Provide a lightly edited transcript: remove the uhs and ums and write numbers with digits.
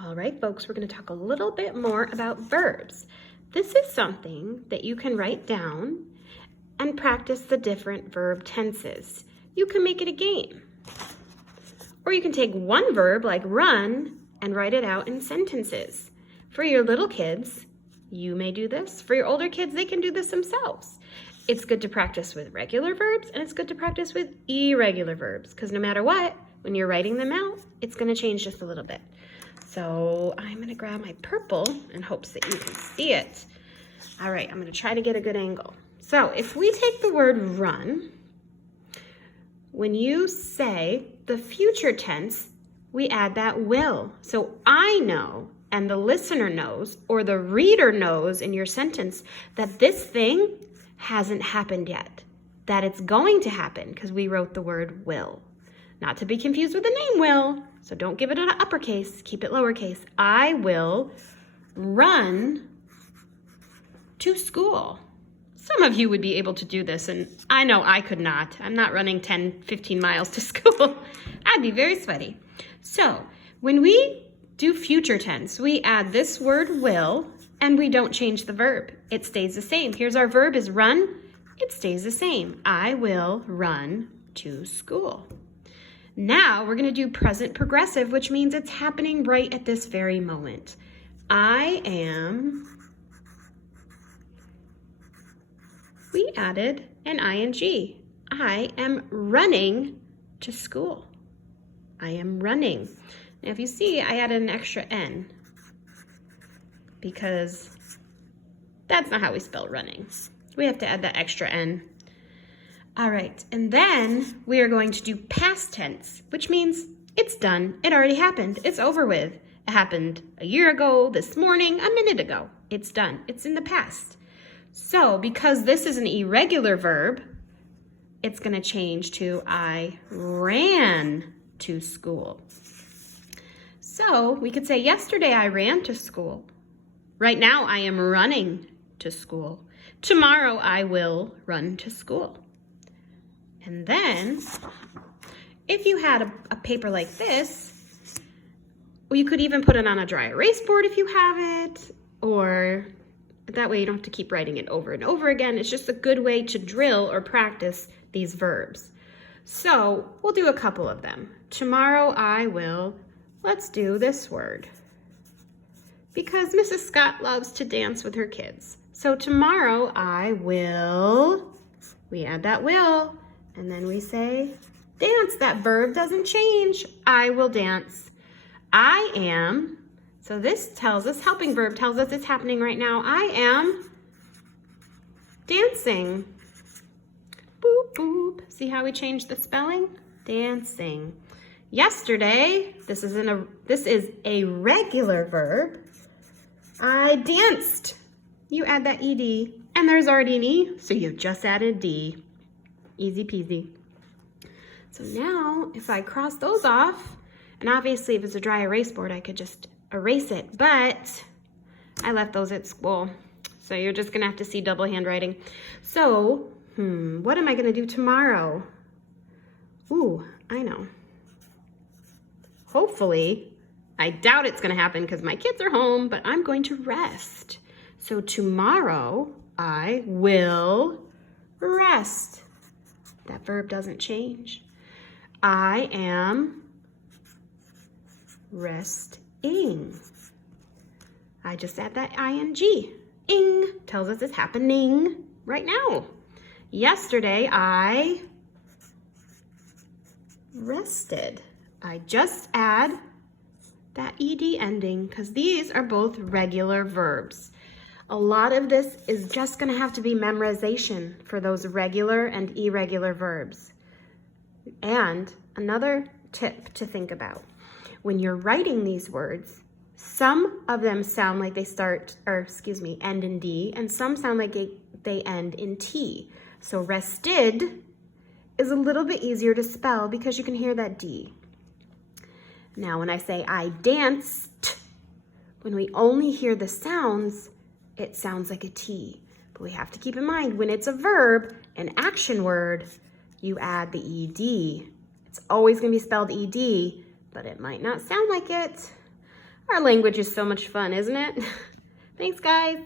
All right, folks, we're going to talk a little bit more about verbs. This is something that you can write down and practice the different verb tenses. You can make it a game. Or you can take one verb like run and write it out in sentences. For your little kids, you may do this. For your older kids, they can do this themselves. It's good to practice with regular verbs and it's good to practice with irregular verbs because no matter what, when you're writing them out, it's going to change just a little bit. So I'm going to grab my purple in hopes that you can see it. All right, I'm going to try to get a good angle. So if we take the word run, when you say the future tense, we add that will. So I know, and the listener knows, or the reader knows in your sentence that this thing hasn't happened yet, that it's going to happen because we wrote the word will. Not to be confused with the name will, so don't give it an uppercase, keep it lowercase. I will run to school. Some of you would be able to do this, and I know I could not. I'm not running 10, 15 miles to school. I'd be very sweaty. So when we do future tense, we add this word will, and we don't change the verb. It stays the same. Here's our verb is run. It stays the same. I will run to school. Now we're going to do present progressive, which means it's happening right at this very moment. I am, we added an ing. I am running to school. I am running. Now if you see, I added an extra N because that's not how we spell running. We have to add that extra N. All right, and then we are going to do past tense, which means it's done. It already happened. It's over with. It happened a year ago, this morning, a minute ago. It's done. It's in the past. So because this is an irregular verb, it's going to change to I ran to school. So we could say yesterday I ran to school. Right now I am running to school. Tomorrow I will run to school. And then, if you had a paper like this, or you could even put it on a dry erase board if you have it, or that way you don't have to keep writing it over and over again. It's just a good way to drill or practice these verbs. So we'll do a couple of them. Tomorrow I will, let's do this word. Because Mrs. Scott loves to dance with her kids. So tomorrow I will, we add that will. And then we say dance. That verb doesn't change. I will dance. I am. So this tells us, helping verb tells us it's happening right now. I am dancing. Boop, boop. See how we changed the spelling? Dancing. Yesterday, this is a regular verb. I danced. You add that ed, and there's already an e, so you just added d. Easy peasy. So now if I cross those off, and obviously if it's a dry erase board, I could just erase it, but I left those at school. So you're just gonna have to see double handwriting. So, what am I gonna do tomorrow? Ooh, I know. Hopefully, I doubt it's gonna happen because my kids are home, but I'm going to rest. So tomorrow, I will rest. That verb doesn't change. I am resting. I just add that ing. Ing tells us it's happening right now. Yesterday, I rested. I just add that ed ending because these are both regular verbs. A lot of this is just going to have to be memorization for those regular and irregular verbs. And another tip to think about. When you're writing these words, some of them sound like they end in D, and some sound like they end in T. So rested is a little bit easier to spell because you can hear that D. Now, when I say I danced, when we only hear the sounds, it sounds like a T. But we have to keep in mind, when it's a verb, an action word, you add the ED. It's always going to be spelled ED, but it might not sound like it. Our language is so much fun, isn't it? Thanks, guys.